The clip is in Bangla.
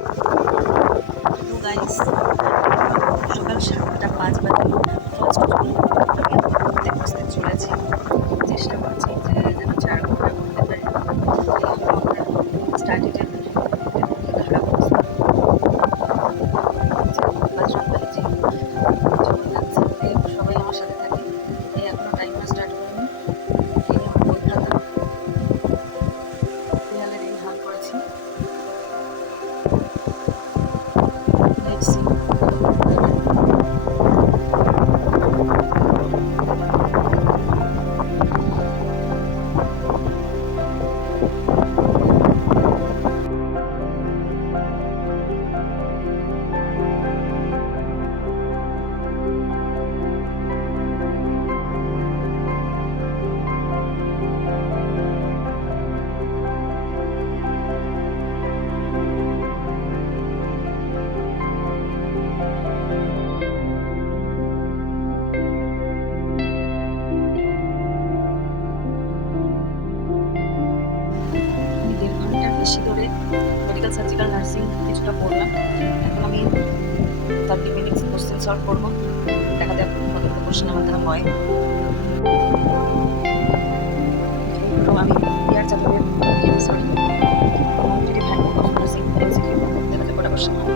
তো গাইস, সকাল 7:05 বাজে। ফার্স্ট আমি এখন পড়তে বসতে চলেছি। চেষ্টা করছি যে যেন 4 ঘন্টা পড়তে পারি। এই হলো আমার স্টাডি টেবিল। এটা খুবই খারাপ অবস্থা। বাথরুম পেয়েছি, চলে যাচ্ছে। সবাই আমার সাথে থাকে। এই এখনো টাইমার স্টার্ট করিনি। এই আমার বই খাতা, দেয়ালের এই হাল করেছি। লেটস সি কত পড়তে পারি। আমি 1.5 ঘন্টার বেশি ধরে মেডিকেল সার্জিক্যাল নার্সিং কিছুটা পড়লাম। এখন আমি 30 মিনিটস কোশ্চেন সলভ করবো। দেখা যাক কতগুলো কোশ্চেন আমার দ্বারা হয়। এই হলো আমি ইয়ার চাপের sorry competitive handbook of nursing MCQ. দেখা যাক কটা কোশ্চেন হয়।